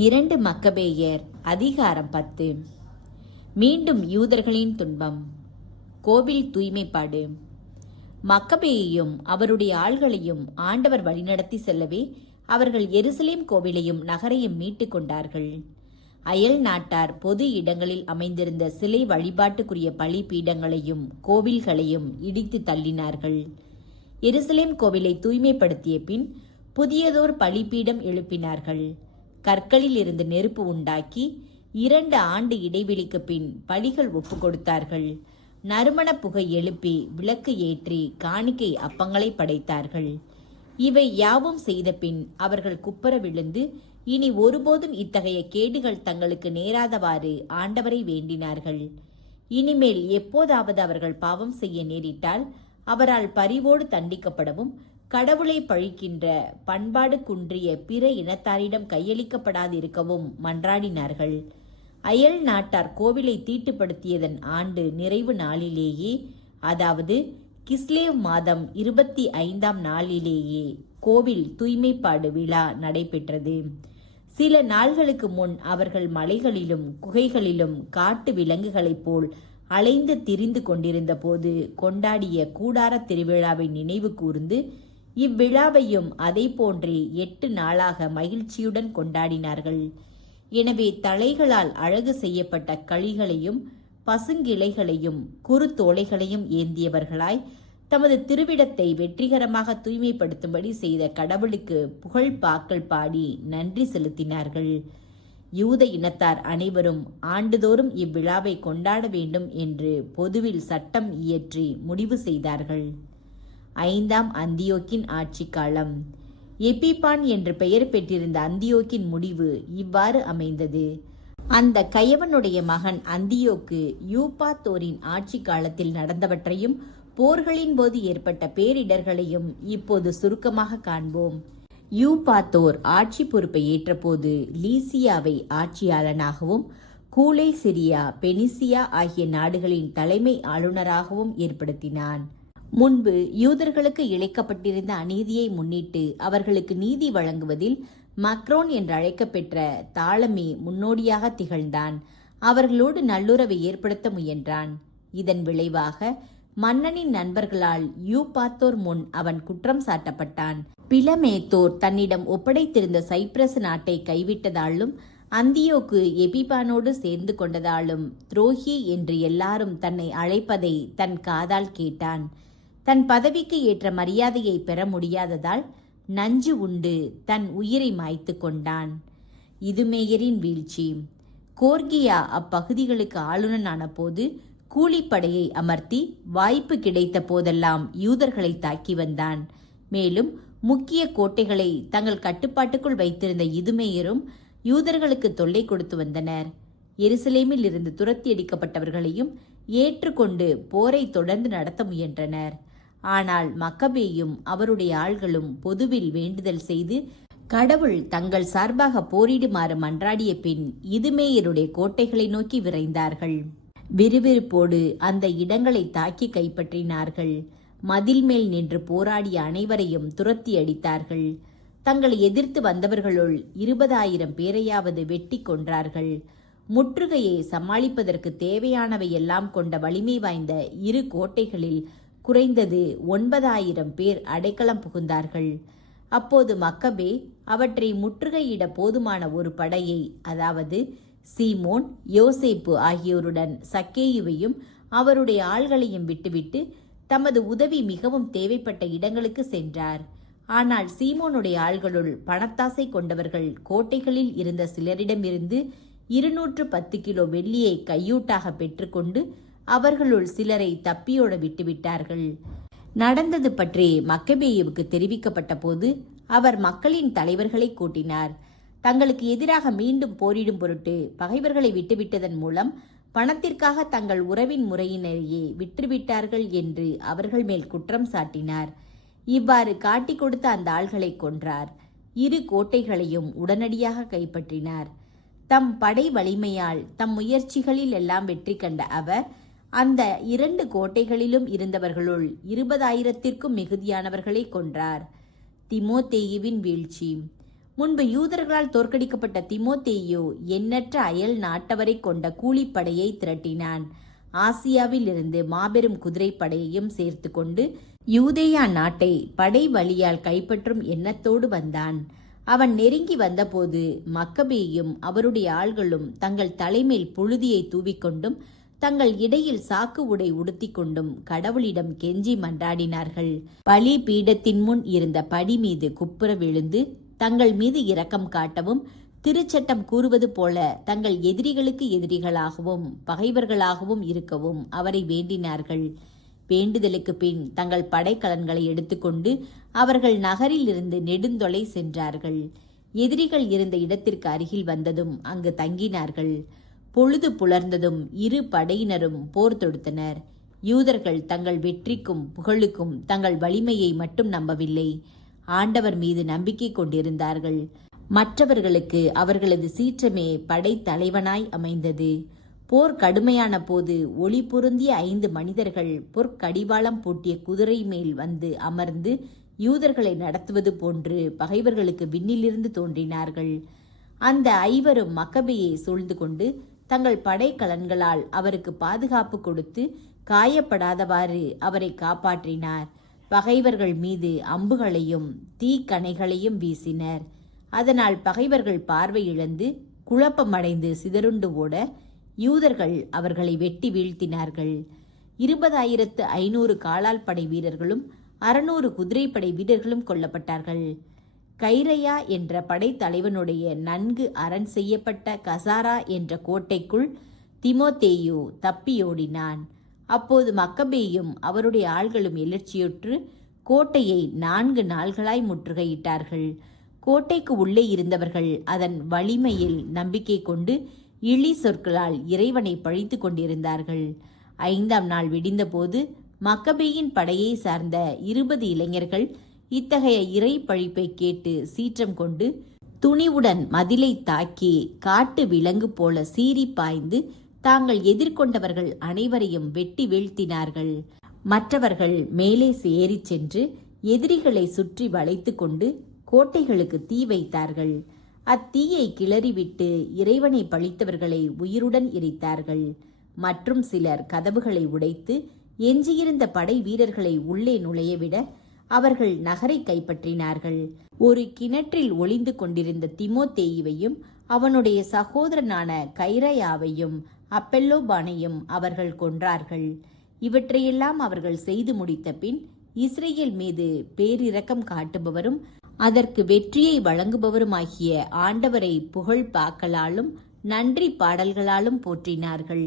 2 மக்கபேயர் அதிகாரம் 10. மீண்டும் யூதர்களின் துன்பம். கோவில் தூய்மைப்பாடு. மக்கபேயையும் அவருடைய ஆள்களையும் ஆண்டவர் வழிநடத்தி செல்லவே அவர்கள் எருசலேம் கோவிலையும் நகரையும் மீட்டுக் கொண்டார்கள். அயல் நாட்டார் பொது இடங்களில் அமைந்திருந்த சிலை வழிபாட்டுக்குரிய பலிபீடங்களையும் கோவில்களையும் இடித்து தள்ளினார்கள். எருசலேம் கோவிலை தூய்மைப்படுத்திய பின் புதியதோர் பலிபீடம் எழுப்பினார்கள். கற்களில் இருந்து நெருப்பு உண்டாக்கி 2 ஆண்டு இடைவெளிக்கு பின் பலிகள் ஒப்பு கொடுத்தார்கள். நறுமண புகை எழுப்பி விளக்கு ஏற்றி காணிக்கை அப்பங்களை படைத்தார்கள். இவை யாவும் செய்த பின் அவர்கள் குப்புற விழுந்து இனி ஒருபோதும் இத்தகைய கேடுகள் தங்களுக்கு நேராதவாறு ஆண்டவரை வேண்டினார்கள். இனிமேல் எப்போதாவது அவர்கள் பாவம் செய்ய நேரிட்டால் அவரால் பரிவோடு தண்டிக்கப்படவும் கடவுளை பழிக்கின்ற பண்பாடு குன்றிய பிற இனத்தாரிடம் கையளிக்கப்படாதிருக்கவும் மன்றாடினார்கள். அயல் நாட்டார் கோவிலை தீட்டுப்படுத்தியதன் ஆண்டு நிறைவு நாளிலேயே, அதாவது கிஸ்லேவ் மாதம் 25ஆம் நாளிலேயே கோவில் தூய்மைப்பாடு விழா நடைபெற்றது. சில நாள்களுக்கு முன் அவர்கள் மலைகளிலும் குகைகளிலும் காட்டு விலங்குகளைப் போல் அலைந்து திரிந்து கொண்டிருந்த போது கொண்டாடிய கூடார திருவிழாவை நினைவு கூர்ந்து இவ்விழாவையும் அதை போன்றே 8 நாளாக மகிழ்ச்சியுடன் கொண்டாடினார்கள். எனவே தலைகளால் அழகு செய்யப்பட்ட களிகளையும் பசுங்கிளைகளையும் குறுத்தோலைகளையும் ஏந்தியவர்களாய் தமது திருவிடத்தை வெற்றிகரமாக தூய்மைப்படுத்தும்படி செய்த கடவுளுக்கு புகழ் பாக்கள் பாடி நன்றி செலுத்தினார்கள். யூத இனத்தார் அனைவரும் ஆண்டுதோறும் இவ்விழாவை கொண்டாட வேண்டும் என்று பொதுவில் சட்டம் இயற்றி முடிவு செய்தார்கள். 5ஆம் அந்தியோக்கின் ஆட்சி காலம். எபிபான் என்று பெயர் பெற்றிருந்த அந்தியோக்கின் முடிவு இவ்வாறு அமைந்தது. அந்த கயவனுடைய மகன் அந்தியோக்கு யூபாத்தோரின் ஆட்சி காலத்தில் நடந்தவற்றையும் போர்களின் போது ஏற்பட்ட பேரிடர்களையும் இப்போது சுருக்கமாக காண்போம். யூபாத்தோர் ஆட்சி பொறுப்பை ஏற்றபோது லீசியாவை ஆட்சியாளனாகவும் கூலே சிரியா பெனிசியா ஆகிய நாடுகளின் தலைமை ஆளுநராகவும் ஏற்படுத்தினான். முன்பு யூதர்களுக்கு இழைக்கப்பட்டிருந்த அநீதியை முன்னிட்டு அவர்களுக்கு நீதி வழங்குவதில் மக்ரோன் என்று அழைக்கப்பெற்ற தாலமி முன்னோடியாக திகழ்ந்தான். அவர்களோடு நல்லுறவை ஏற்படுத்த முயன்றான். இதன் விளைவாக மன்னனின் நண்பர்களால் யூபாத்தோர் முன் அவன் குற்றம் சாட்டப்பட்டான். பிலமேத்தோர் தன்னிடம் ஒப்படைத்திருந்த சைப்ரஸ் நாட்டை கைவிட்டதாலும் அந்தியோக்கு எபிபானோடு சேர்ந்து கொண்டதாலும் துரோகி என்று எல்லாரும் தன்னை அழைப்பதை தன் காதால் கேட்டான். தன் பதவிக்கு ஏற்ற மரியாதையை பெற முடியாததால் நஞ்சு உண்டு தன் உயிரை மாய்த்து கொண்டான். இதுமேயரின் வீழ்ச்சி. கோர்கியா அப்பகுதிகளுக்கு ஆளுநனான போது கூலிப்படையை அமர்த்தி வாய்ப்பு கிடைத்த போதெல்லாம் யூதர்களை தாக்கி வந்தான். மேலும் முக்கிய கோட்டைகளை தங்கள் கட்டுப்பாட்டுக்குள் வைத்திருந்த இதுமேயரும் யூதர்களுக்கு தொல்லை கொடுத்து வந்தனர். எருசலேமில் இருந்து துரத்தி அடிக்கப்பட்டவர்களையும் ஏற்றுக்கொண்டு போரை தொடர்ந்து நடத்த முயன்றனர். ஆனால் மக்கபேயும் அவருடைய ஆள்களும் பொதுவில் வேண்டுதல் செய்து கடவுள் தங்கள் சார்பாக போரிடுமாறு மன்றாடிய பின் இதுமேயருடைய கோட்டைகளை நோக்கி விரைந்தார்கள். விறுவிறுப்போடு அந்த இடங்களை தாக்கி கைப்பற்றினார்கள். மதில் மேல் நின்று போராடிய அனைவரையும் துரத்தி அடித்தார்கள். தங்களை எதிர்த்து வந்தவர்களுள் 20,000 பேரையாவது வெட்டி கொன்றார்கள். முற்றுகையை சமாளிப்பதற்கு தேவையானவை எல்லாம் கொண்ட வலிமை வாய்ந்த 2 கோட்டைகளில் குறைந்தது 9,000 பேர் அடைக்கலம் புகுந்தார்கள். அப்போது மக்கபே அவற்றை முற்றுகையிட போதுமான ஒரு படையை, அதாவது சீமோன் யோசேப்பு ஆகியோருடன் சக்கேயுவையும் அவருடைய ஆள்களையும் விட்டுவிட்டு தமது உதவி மிகவும் தேவைப்பட்ட இடங்களுக்கு சென்றார். ஆனால் சீமோனுடைய ஆள்களுள் பணத்தாசை கொண்டவர்கள் கோட்டைகளில் இருந்த சிலரிடமிருந்து 210 கிலோ வெள்ளியை கையூட்டாக பெற்றுக்கொண்டு அவர்களுள் சிலரை தப்பியோட விட்டுவிட்டார்கள். நடந்தது பற்றி மக்கபேயுவுக்கு தெரிவிக்கப்பட்ட போது அவர் மக்களின் தலைவர்களை கூட்டினார். தங்களுக்கு எதிராக மீண்டும் போரிடும் பொருட்டு பகைவர்களை விட்டுவிட்டதன் மூலம் பணத்திற்காக தங்கள் உறவின் முறையினரையே விட்டுவிட்டார்கள் என்று அவர்கள் மேல் குற்றம் சாட்டினார். இவ்வாறு காட்டிக் கொடுத்த அந்த ஆள்களை கொன்றார். 2 கோட்டைகளையும் உடனடியாக கைப்பற்றினார். தம் படை வலிமையால் தம் முயற்சிகளில் எல்லாம் வெற்றி கண்ட அவர் அந்த 2 கோட்டைகளிலும் இருந்தவர்களுள் 20,000த்திற்கும் மிகுதியானவர்களை கொன்றார். திமோத்தேயுவின் வீழ்ச்சி. முன்பு யூதர்களால் தோற்கடிக்கப்பட்ட தீமோத்தேயு எண்ணற்ற அயல் நாட்டவரை கொண்ட கூலிப்படையை திரட்டினான். ஆசியாவில் இருந்து மாபெரும் குதிரைப்படையையும் சேர்த்து கொண்டு யூதேயா நாட்டை படை வழியால் கைப்பற்றும் எண்ணத்தோடு வந்தான். அவன் நெருங்கி வந்தபோது மக்கபேயும் அவருடைய ஆள்களும் தங்கள் தலைமேல் புழுதியை தூவிக்கொண்டும் தங்கள் இடையில் சாக்கு உடை உடுத்தி கொண்டும் கடவுளிடம் கெஞ்சி மன்றாடினார்கள். பலி பீடத்தின் முன் இருந்த படி மீது குப்புற விழுந்து தங்கள் மீது இரக்கம் காட்டவும், திருச்சட்டம் கூறுவது போல தங்கள் எதிரிகளுக்கு எதிரிகளாகவும் பகைவர்களாகவும் இருக்கவும் அவரை வேண்டினார்கள். வேண்டுதலுக்கு பின் தங்கள் படைக்கலன்களை எடுத்துக்கொண்டு அவர்கள் நகரில் இருந்து நெடுந்தொலை சென்றார்கள். எதிரிகள் இருந்த இடத்திற்கு அருகில் வந்ததும் அங்கு தங்கினார்கள். பொழுது புலர்ந்ததும் இரு படையினரும் போர் தொடுத்தனர். யூதர்கள் தங்கள் வெற்றிக்கும் புகழுக்கும் தங்கள் வலிமையை மட்டும் நம்பவில்லை, ஆண்டவர் மீது நம்பிக்கை கொண்டிருந்தார்கள். மற்றவர்களுக்கு அவர்களது சீற்றமே படை தலைவனாய் அமைந்தது. போர் கடுமையான போது ஒளி பொருந்திய 5 மனிதர்கள் பொற்கடிவாளம் பூட்டிய குதிரை மேல் வந்து அமர்ந்து யூதர்களை நடத்துவது போன்று பகைவர்களுக்கு விண்ணிலிருந்து தோன்றினார்கள். அந்த 5 மக்கபேயை சூழ்ந்து கொண்டு தங்கள் படைக்கலன்களால் அவருக்கு பாதுகாப்பு கொடுத்து காயப்படாதவாறு அவரை காப்பாற்றினார். பகைவர்கள் மீது அம்புகளையும் தீக்கணைகளையும் வீசினர். அதனால் பகைவர்கள் பார்வை இழந்து குழப்பமடைந்து சிதறுண்டு ஓட யூதர்கள் அவர்களை வெட்டி வீழ்த்தினார்கள். 20,500 காலால் படை வீரர்களும் 600 குதிரைப்படை வீரர்களும் கொல்லப்பட்டார்கள். கைரையா என்ற படைத்தலைவனுடைய நன்கு அரண் செய்யப்பட்ட கசாரா என்ற கோட்டைக்குள் தீமோத்தேயு தப்பியோடினான். அப்போது மக்கபேயும் அவருடைய ஆள்களும் எழுச்சியுற்று கோட்டையை 4 நாள்களாய் முற்றுகையிட்டார்கள். கோட்டைக்கு உள்ளே இருந்தவர்கள் அதன் வலிமையில் நம்பிக்கை கொண்டு இழி சொற்களால் இறைவனை பழித்து கொண்டிருந்தார்கள். 5ஆம் நாள் விடிந்தபோது மக்கபேயின் படையை சார்ந்த 20 இளைஞர்கள் இத்தகைய இறை பழிப்பை கேட்டு சீற்றம் கொண்டு துணிவுடன் மதிலை தாக்கி காட்டு விலங்கு போல சீறி பாய்ந்து தாங்கள் எதிர்கொண்டவர்கள் அனைவரையும் வெட்டி வீழ்த்தினார்கள். மற்றவர்கள் மேலே ஏறி சென்று எதிரிகளை சுற்றி வளைத்து கொண்டு கோட்டைகளுக்கு தீ வைத்தார்கள். அத்தீயை கிளறிவிட்டு இறைவனை பழித்தவர்களை உயிருடன் எரித்தார்கள். மற்றும் சிலர் கதவுகளை உடைத்து எஞ்சியிருந்த படை வீரர்களை உள்ளே நுழையவிட அவர்கள் நகரை கைப்பற்றினார்கள். ஒரு கிணற்றில் ஒளிந்து கொண்டிருந்த தீமோத்தேயுவையும் அவனுடைய சகோதரனான கைரையாவையும் அப்பெல்லோபானையும் அவர்கள் கொன்றார்கள். இவற்றையெல்லாம் அவர்கள் செய்து முடித்த பின் இஸ்ரேல் மீது பேரிரக்கம் காட்டுபவரும் அதற்கு வெற்றியை வழங்குபவருமாகிய ஆண்டவரை புகழ் பாக்களாலும் நன்றி பாடல்களாலும் போற்றினார்கள்.